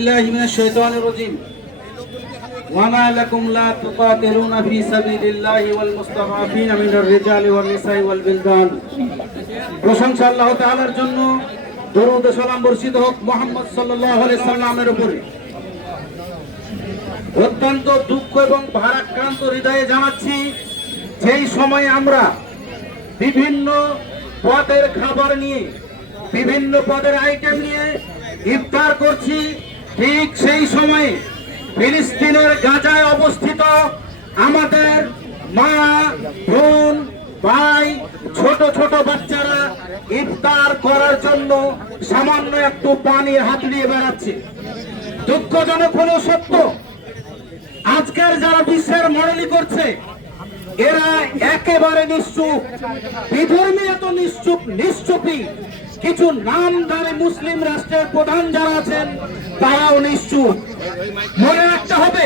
الله من الشيطان الرجيم وما لكم لا تقاتلون في سبيل الله والمستضعفين من الرجال والنساء والبلدان প্রশংসা আল্লাহ তাআলার জন্য দরুদ ও সালাম বর্ষিত হোক মুহাম্মদ সাল্লাল্লাহু আলাইহি সাল্লামের উপরে। অত্যন্ত দুঃখ এবং ভারাক্রান্ত হৃদয়ে জানাচ্ছি, যেই সময় আমরা বিভিন্ন পদের খাবার নিয়ে, বিভিন্ন পদের আইটেম নিয়ে ইফতার করছি, ঠিক সেই সময়ে ফিলিস্তিনের গাজায় অবস্থিত আমাদের মা, বোন, ভাই, ছোট ছোট বাচ্চারা ইফতার করার জন্য সামান্য একটু পানি হাত দিয়ে বেড়াচ্ছে। দুঃখজনক হলেও সত্য, আজকের যারা বিশ্বের মডেলি করছে এরা একেবারে নিশ্চুপ, বিধর্মী এত নিশ্চুপই। কিছু নামধারী মুসলিম রাষ্ট্রের প্রধান যারা আছেন তারাও নিশ্চুপ। মনে রাখতে হবে,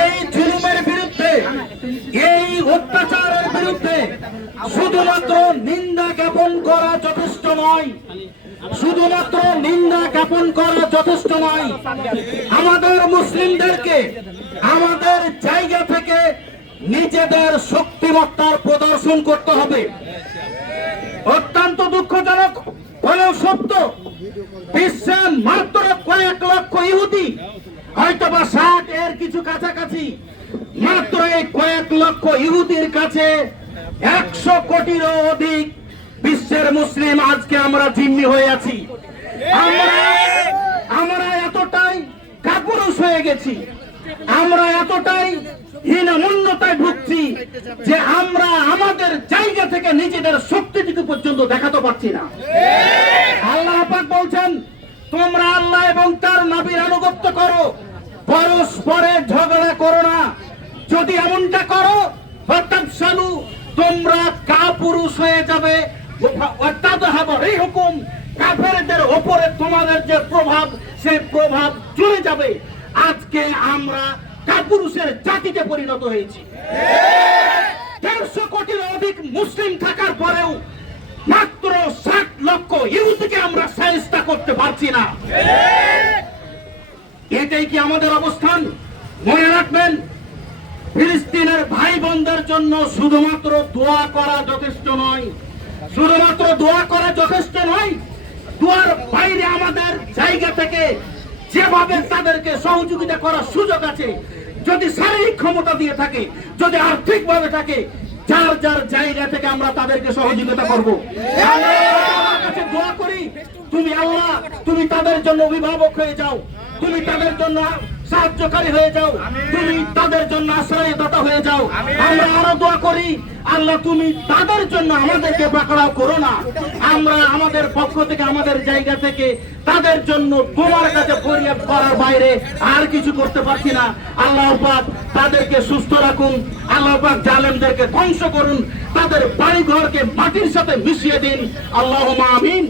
এই জুলুমের বিরুদ্ধে, এই অত্যাচারের বিরুদ্ধে শুধুমাত্র নিন্দা জ্ঞাপন করা যথেষ্ট নয়, শুধুমাত্র নিন্দা জ্ঞাপন করা যথেষ্ট নয়। আমাদের মুসলিমদেরকে আমাদের জায়গা থেকে নিজেদের শক্তিমত্তার প্রদর্শন করতে হবে। অত্যন্ত দুঃখজনক হলেও সত্য, বিশ্বে মাত্র কয়েক লক্ষ ইহুদি, হয়তোবা 60 এর কিছু কাছাকাছি, মাত্র এই কয়েক লক্ষ ইহুদির কাছে 100 কোটিরও অধিক বিশ্বের মুসলিম আজকে আমরা জিম্মি হয়ে আছি। আমরা এতটাই কাপুরুষ হয়ে গেছি, আমরা এতটাই হীনমন্যতায় ভুগছি যে আমরা আমাদের জায়গা থেকে নিজেদের শক্তিটুকু পর্যন্ত দেখাতে পারছি না। আল্লাহ পাক বলছেন, তোমরা আল্লাহ এবং তার নবীর আনুগত্য করো, পরস্পরের ঝগড়া করো না। যদি এমনটা করো ফাতাবসালু, তোমরা কাপুরুষ হয়ে যাবে। এই হুকুম, কাফেরদের উপরে তোমাদের যে প্রভাব, সেই প্রভাব চলে যাবে। আজকে আমরা কাপুরুষের জাতিতে পরিণত হয়েছি। 150 কোটির অধিক মুসলিম থাকার পরেও মাত্র 60 লক্ষ ইহুদিকে আমরা শায়েস্তা করতে পারছি না। এটাই কি আমাদের অবস্থান? মনে রাখবেন, ফিলিস্তিনের ভাই বোনদের জন্য শুধুমাত্র দোয়া করা যথেষ্ট নয়, শুধুমাত্র দোয়া করা যথেষ্ট নয়, দোয়ার বাইরে আমাদের জায়গা থেকে যেভাবে তাদেরকে সহযোগিতা করার সুযোগ আছে, যদি শারীরিক ক্ষমতা দিয়ে থাকে, যদি আর্থিক ভাবে থাকে, যার যার জায়গা থেকে আমরা তাদেরকে সহযোগিতা করব। আল্লাহর কাছে দোয়া করি, তুমি আল্লাহ, তুমি তাদের জন্য অভিভাবক হয়ে যাও, তুমি তাদের জন্য সাহায্যকারী হয়ে যাও, তুমি তাদের জন্য আশ্রয়দাতা হয়ে যাও। আমরা আরো দোয়া করি, আল্লাহ তুমি তাদের জন্য আমাদেরকে পাকড়াও করো না। আমরা আমাদের পক্ষ থেকে, আমাদের জায়গা থেকে তাদের জন্য তোমার কাছে ফরিয়াদ করার বাইরে আর কিছু করতে পারছি না। আল্লাহ পাক তাদেরকে সুস্থ রাখুন, আল্লাহ পাক জালেমদেরকে ধ্বংস করুন, তাদের বাড়ি ঘরকে মাটির সাথে মিশিয়ে দিন। আল্লাহুম্মা আমিন।